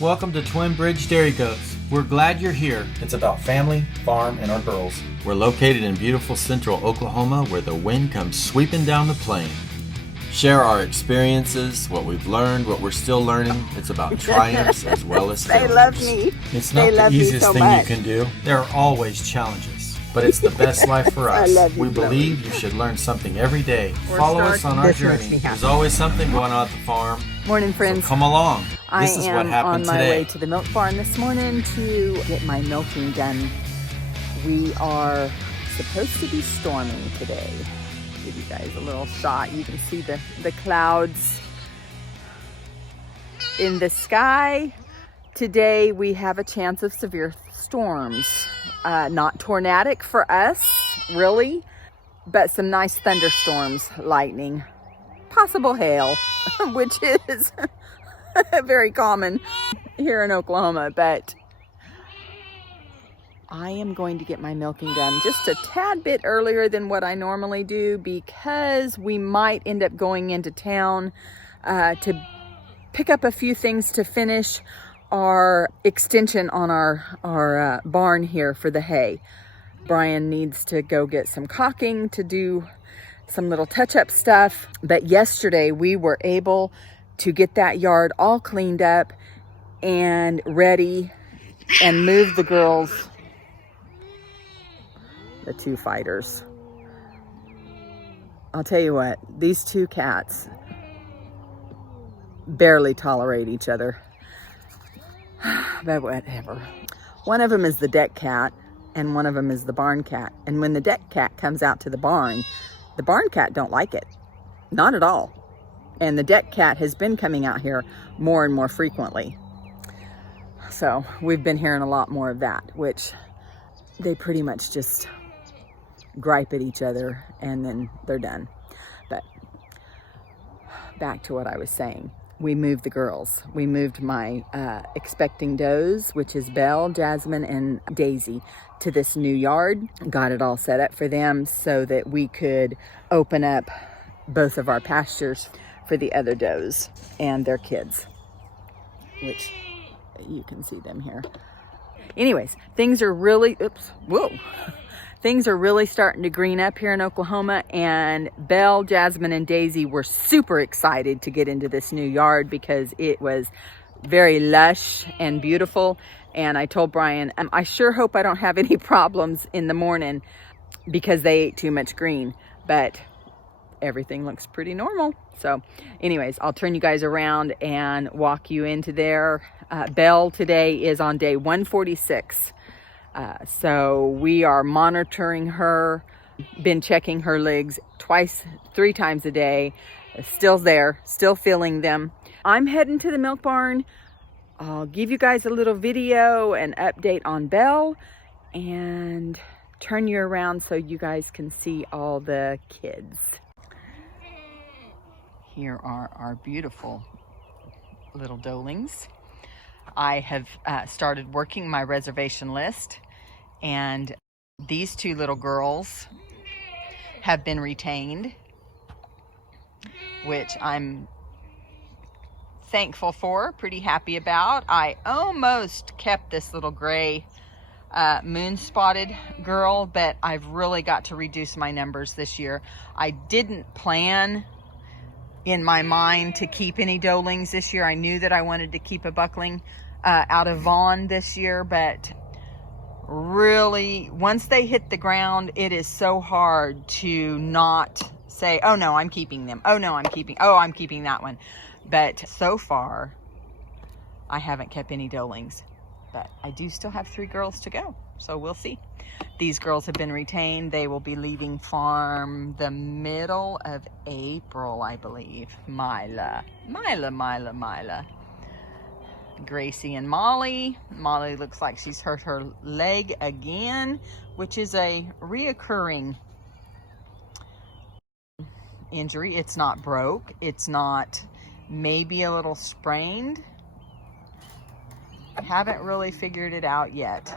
Welcome to Twin Bridge Dairy Goats. We're glad you're here. It's about family, farm, and our girls. We're located in beautiful central Oklahoma where the wind comes sweeping down the plain. Share our experiences, what we've learned, what we're still learning. It's about triumphs as well as failures. They love me. It's not the easiest thing you can do. There are always challenges, but it's the best life for us. We believe you should learn something every day. Follow us on our journey. There's always something going on at the farm. Morning, friends. So come along. This is I what am happened on my today. way to the milk barn this morning to get my milking done. We are supposed to be storming today. Give you guys a little shot. You can see the clouds in the sky. Today we have a chance of severe storms. Not tornadic for us, really, but some nice thunderstorms, lightning, possible hail, which is very common here in Oklahoma. But I am going to get my milking done just a tad bit earlier than what I normally do because we might end up going into town to pick up a few things to finish our extension on our barn here for the hay. Brian needs to go get some caulking to do some little touch-up stuff. But yesterday we were able to get that yard all cleaned up and ready and move the girls, the two fighters. I'll tell you what, these two cats barely tolerate each other. But whatever. One of them is the deck cat and one of them is the barn cat. And when the deck cat comes out to the barn cat don't like it. Not at all. And the deck cat has been coming out here more and more frequently. So we've been hearing a lot more of that, which they pretty much just gripe at each other and then they're done. But back to what I was saying. We moved the girls. We moved my expecting does, which is Belle, Jasmine, and Daisy, to this new yard. Got it all set up for them so that we could open up both of our pastures for the other does and their kids, which you can see them here. Anyways, things are really, things are really starting to green up here in Oklahoma, and Belle, Jasmine, and Daisy were super excited to get into this new yard because it was very lush and beautiful. And I told Brian, I sure hope I don't have any problems in the morning because they ate too much green, but everything looks pretty normal. So anyways, I'll turn you guys around and walk you into there. Belle today is on day 146. So we are monitoring her, been checking her legs three times a day, still there, still feeling them. I'm heading to the milk barn. I'll give you guys a little video and update on Belle and turn you around so you guys can see all the kids. Here are our beautiful little doelings. I have started working my reservation list, and these two little girls have been retained, which I'm thankful for, pretty happy about. I almost kept this little gray moon spotted girl, but I've really got to reduce my numbers this year. I didn't plan in my mind to keep any doelings this year. I knew that I wanted to keep a buckling out of Vaughn this year, but really once they hit the ground, it is so hard to not say, oh no, I'm keeping them. Oh no, I'm keeping that one. But so far I haven't kept any doelings, but I do still have 3 girls to go, so we'll see. These girls have been retained. They will be leaving farm the middle of April, I believe. Mila. Gracie and Molly. Molly looks like she's hurt her leg again, which is a reoccurring injury. It's not broke. It's not maybe a little sprained. I haven't really figured it out yet.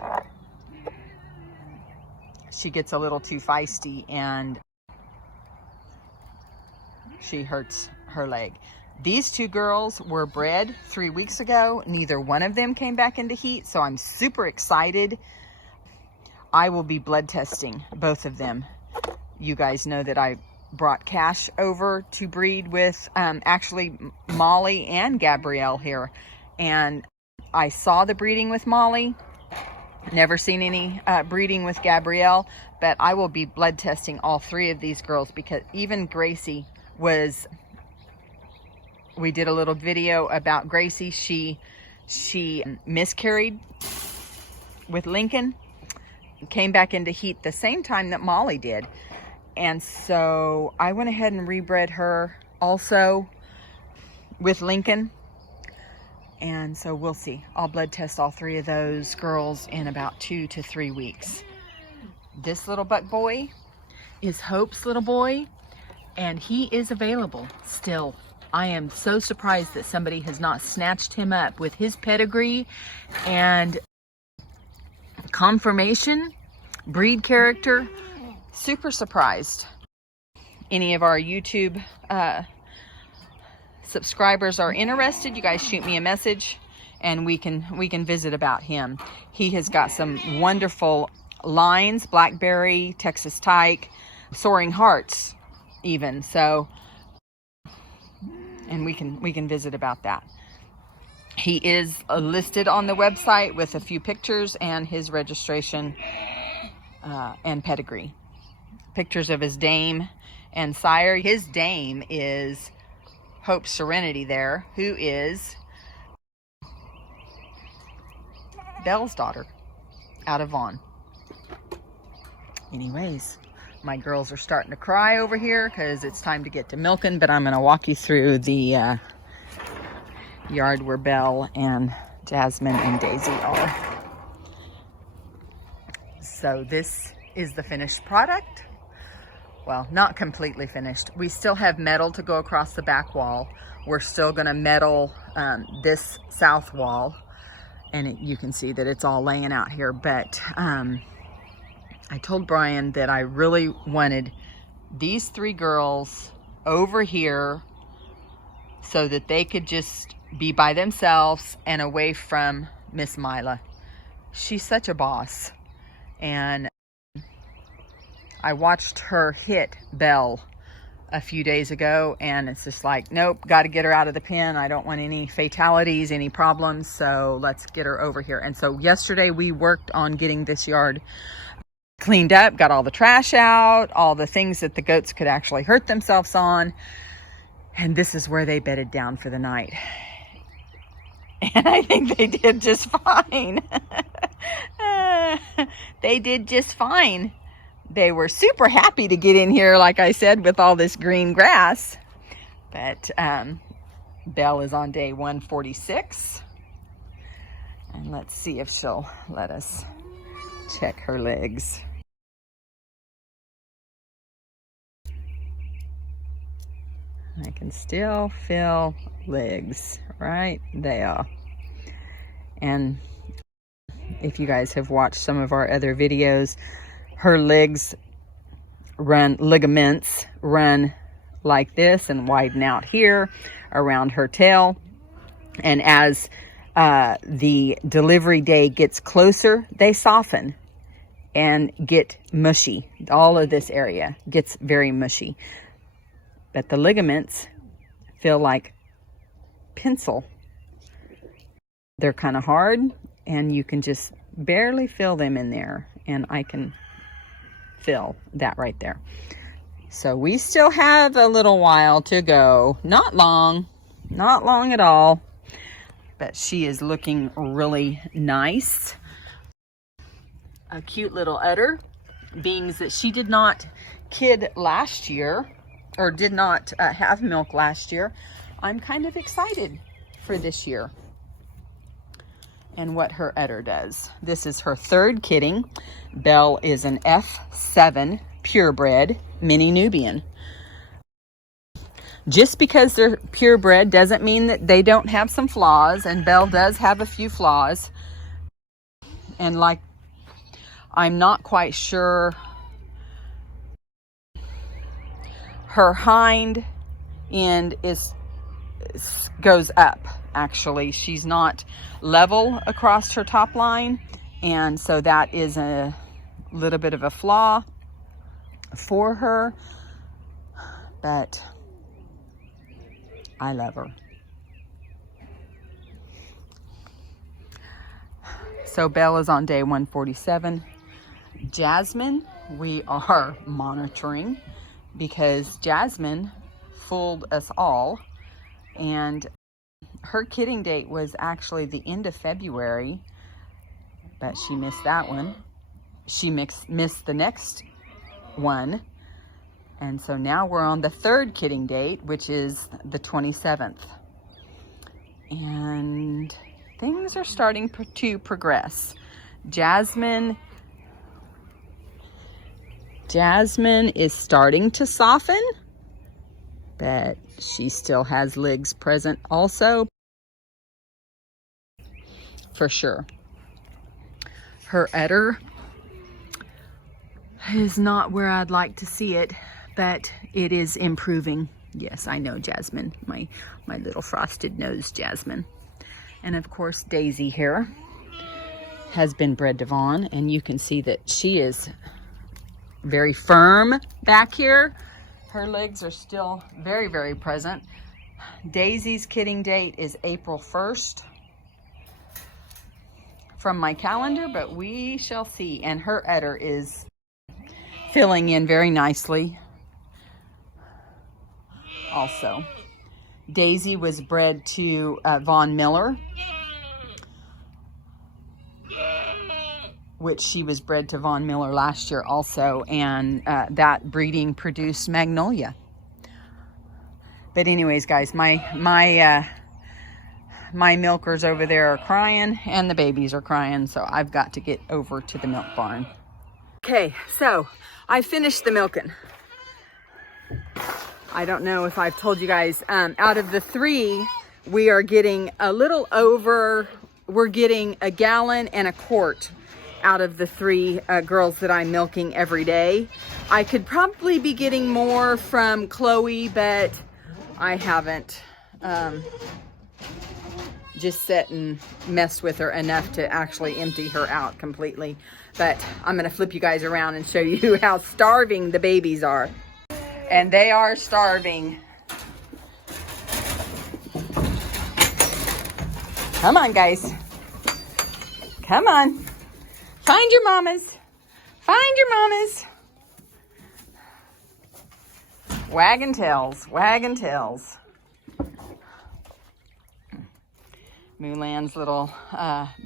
She gets a little too feisty and she hurts her leg. These two girls were bred 3 weeks ago. Neither one of them came back into heat, so I'm super excited. I will be blood testing both of them. You guys know that I brought Cash over to breed with actually Molly and Gabrielle here. And I saw the breeding with Molly. Never seen any breeding with Gabrielle, but I will be blood testing all 3 of these girls, because even Gracie was, we did a little video about Gracie. She miscarried with Lincoln, came back into heat the same time that Molly did. And so I went ahead and rebred her also with Lincoln. And so we'll see. I'll blood test all 3 of those girls in about 2 to 3 weeks. This little buck boy is Hope's little boy, and he is available still. I am so surprised that somebody has not snatched him up with his pedigree and conformation, breed character. Super surprised. Any of our YouTube subscribers are interested, you guys shoot me a message and we can visit about him. He has got some wonderful lines, blackberry, Texas tyke, soaring hearts even. So, and we can visit about that. He is listed on the website with a few pictures and his registration and pedigree. Pictures of his dame and sire. His dame is Hope Serenity there, who is Belle's daughter out of Vaughn. Anyways, my girls are starting to cry over here because it's time to get to milking, but I'm going to walk you through the yard where Belle and Jasmine and Daisy are. So this is the finished product. Well, not completely finished. We still have metal to go across the back wall. We're still going to metal this south wall, and you can see that it's all laying out here. But I told Brian that I really wanted these 3 girls over here so that they could just be by themselves and away from Miss Mila. She's such a boss. And I watched her hit Belle a few days ago, and it's just like, nope, got to get her out of the pen. I don't want any fatalities, any problems, so let's get her over here. And so yesterday we worked on getting this yard cleaned up, got all the trash out, all the things that the goats could actually hurt themselves on, and this is where they bedded down for the night. And I think they did just fine. They did just fine. They were super happy to get in here, like I said, with all this green grass. But Belle is on day 146. And let's see if she'll let us check her legs. I can still feel legs right there. And if you guys have watched some of our other videos, her ligaments run like this and widen out here around her tail. And as the delivery day gets closer, they soften and get mushy. All of this area gets very mushy. But the ligaments feel like pencil. They're kind of hard, and you can just barely feel them in there. And I can feel that right there. So we still have a little while to go. Not long at all. But she is looking really nice. A cute little udder, being that she did not kid last year, or did not have milk last year. I'm kind of excited for this year and what her udder does. This is her 3rd kidding. Belle is an F7 purebred mini Nubian. Just because they're purebred doesn't mean that they don't have some flaws, and Belle does have a few flaws. And like, I'm not quite sure, her hind end is goes up, actually. She's not level across her top line, and so that is a little bit of a flaw for her, but I love her. So Belle is on day 147. Jasmine, we are monitoring because Jasmine fooled us all, and her kidding date was actually the end of February, but she missed that one. She missed the next one, and so now we're on the third kidding date, which is the 27th, and things are starting to progress. Jasmine is starting to soften, but she still has legs present also, for sure. Her udder is not where I'd like to see it, but it is improving. Yes, I know, Jasmine, my little frosted nose Jasmine. And of course, Daisy here has been bred to Vaughn, and you can see that she is very firm back here. Her legs are still very, very present. Daisy's kidding date is April 1st from my calendar, but we shall see. And her udder is filling in very nicely also. Daisy was bred to Von Miller, which she was bred to Von Miller last year also, and that breeding produced Magnolia. But anyways, guys, my milkers over there are crying, and the babies are crying, so I've got to get over to the milk barn. Okay, so I finished the milking. I don't know if I've told you guys, out of the 3, we are getting a little over, we're getting a gallon and a quart out of the 3 girls that I'm milking every day. I could probably be getting more from Chloe, but I haven't just sat and messed with her enough to actually empty her out completely. But I'm gonna flip you guys around and show you how starving the babies are. And they are starving. Come on, guys. Come on. Find your mamas. Find your mamas. Wagging tails. Wagging tails. Mulan's little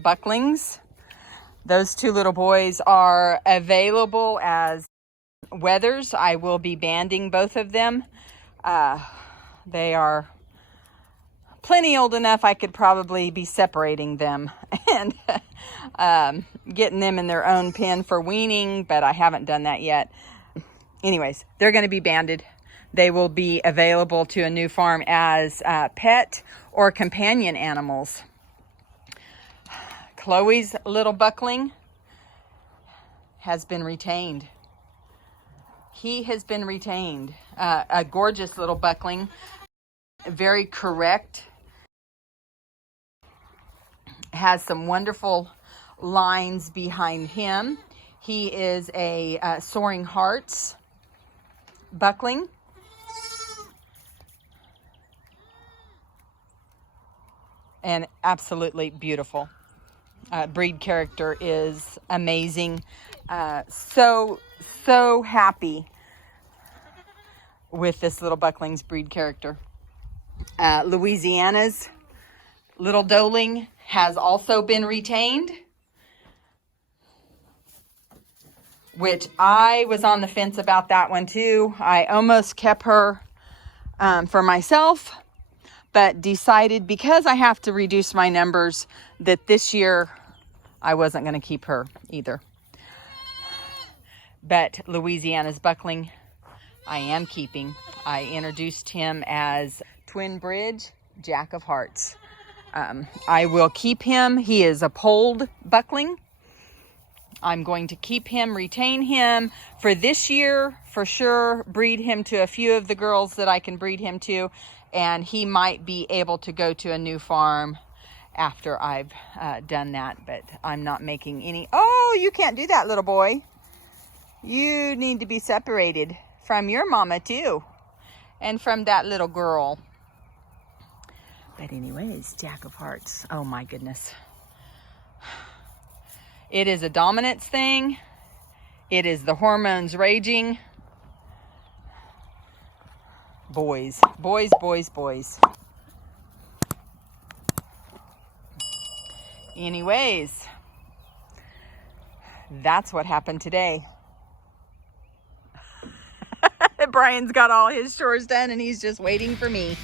bucklings. Those 2 little boys are available as wethers. I will be banding both of them. They are plenty old enough I could probably be separating them and getting them in their own pen for weaning, but I haven't done that yet. Anyways, they're going to be banded. They will be available to a new farm as pet or companion animals. Chloe's little buckling has been retained. He has been retained. A gorgeous little buckling, very correct, has some wonderful lines behind him. He is a Soaring Hearts buckling. And absolutely beautiful. Breed character is amazing. So happy with this little buckling's breed character. Louisiana's little doeling has also been retained, which I was on the fence about that one too. I almost kept her for myself, but decided because I have to reduce my numbers that this year I wasn't going to keep her either. But Louisiana's buckling I am keeping. I introduced him as Twin Bridge Jack of Hearts. I will keep him. He is a polled buckling. I'm going to keep him, retain him for this year for sure, breed him to a few of the girls that I can breed him to, and he might be able to go to a new farm after I've done that, but I'm not making any. Oh, you can't do that, little boy. You need to be separated from your mama too, and from that little girl. But anyways, Jack of Hearts, oh my goodness. It is a dominance thing. It is the hormones raging. Boys, boys, boys, boys. Anyways, that's what happened today. Brian's got all his chores done and he's just waiting for me.